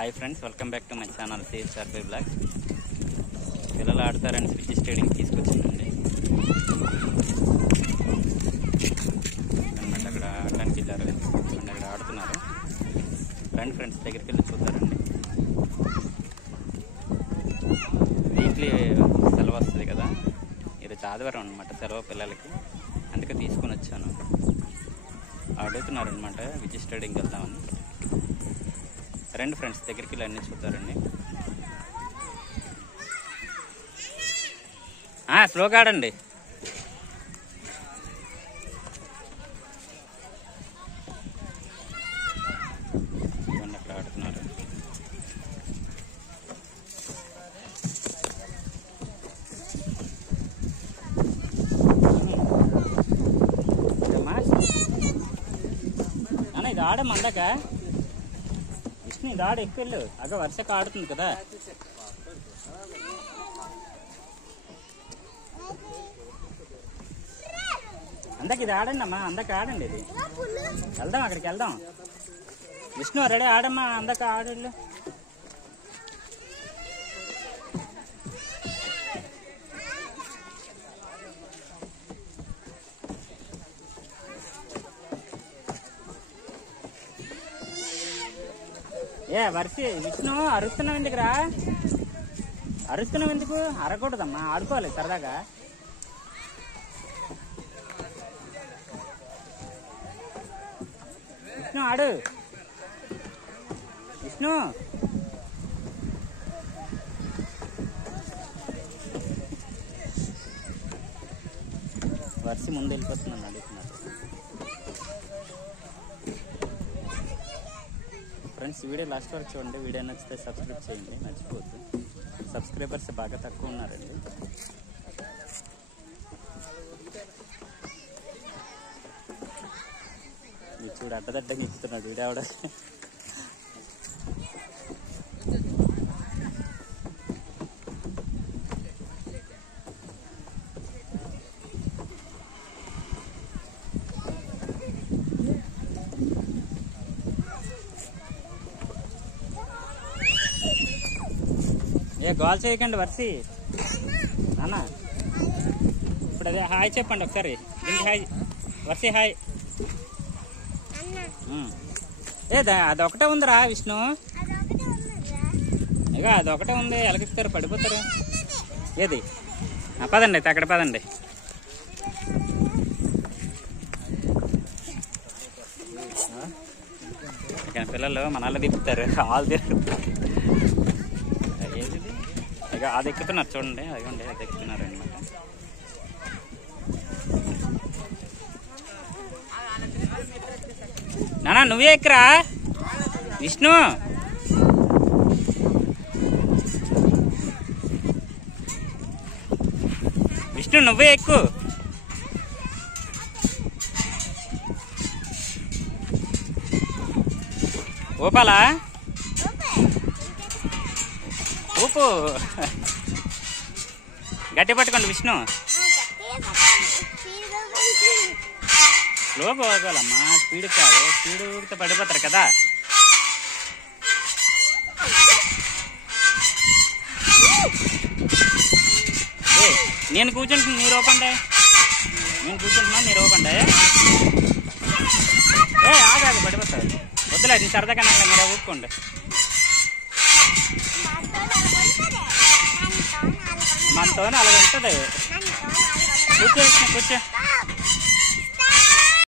Hi friends, welcome back to my channel CSR5 blogs. పిల్లలు ఆడతారని switch స్టేడియంకి తీసుకొచ్చిందండి. అన్నమాట అక్కడ ఆడడానికి వెళ్ళారు అండ్ అక్కడ ఆడుతున్నారు. రండి ఫ్రెండ్స్, దగ్గరికి వెళ్ళి చూద్దారండి. వీక్లీ సెలవు వస్తుంది కదా, ఈరోజు ఆదివారం అనమాట సెలవు పిల్లలకి, అందుకే తీసుకొని వచ్చాను. ఆడుతున్నారు అనమాట. విజయ్ స్టేడియంకి వెళ్దామని. రెండు ఫ్రెండ్స్ దగ్గరికి వెళ్ళి అన్నీ చూద్దారండి. స్లోగా ఆడండి. అక్కడ ఆడుతున్నారు. అన్న ఇది ఆడమ్మ అందాక విష్ణు, ఇది ఆడ ఎక్కువ వెళ్ళు. అగ వర్షకు ఆడుతుంది కదా. అందరికి ఇది ఆడండి అమ్మా, అందరికి ఆడండి. ఇది వెళ్దాం, అక్కడికి వెళ్దాం. విష్ణు రెడీ, ఆడమ్మా, అందక ఆడళ్ళు. వర్షి, విష్ణు అరుస్తున్నావు ఎందుకురా? అరుస్తున్నావు ఎందుకు? అరకూడదమ్మా, ఆడుకోవాలి సరదాగా. విష్ణు ఆడు. విష్ణు వర్షి ముందు వెళ్ళిపోతుందని అడుగుతున్నారు. ఫ్రెండ్స్, వీడియో లాస్ట్ వరకు చూడండి. వీడియో నచ్చితే సబ్స్క్రైబ్ చేయండి, మర్చిపోవద్దు. సబ్స్క్రైబర్స్ బాగా తక్కువ ఉన్నారండి. మీరు చూడు, అడ్డదడ్డగా ఇస్తున్నాడు వీడియో ఆవిడ. గోల్ చేయకండి వర్షి. నాన్న ఇప్పుడు అదే హాయ్ చెప్పండి ఒకసారి. దీనికి హాయ్ వర్షి, హాయ్. అదొకటే ఉందిరా విష్ణు. ఇక అదొకటే ఉంది, ఎలగిస్తారు, పడిపోతారు. ఏది పదండి అయితే, అక్కడ పదండి. ఇక పిల్లలు మనల్ని తిప్పుతారు, వాళ్ళు తిరుగుతారు. ఏది ఇక అది ఎక్కుతున్నారు చూడండి, అదిగోండి అది ఎక్కుతున్నారు అనమాట. నానా నువ్వే ఎక్కురా విష్ణు. విష్ణు నువ్వే ఎక్కు. ఊపాలా? ఊపు, గట్టి పట్టుకోండి విష్ణు. స్లో పోగలమ్మా, స్పీడ్ కాదు. స్పీడ్ ఊరితే పడిపోతారు కదా. నేను కూర్చుంటున్నా, మీరు ఓపండి. నేను కూర్చుంటున్నా, మీరు ఓపండి. ఆగాదు, పడిపోతారు. వద్దులే, నీ సరదాగా నాన్న మీరు ఊపుకోండి. మనతో అలాగ ఉంటుంది. కూర్చో విష్ణు, కూర్చో.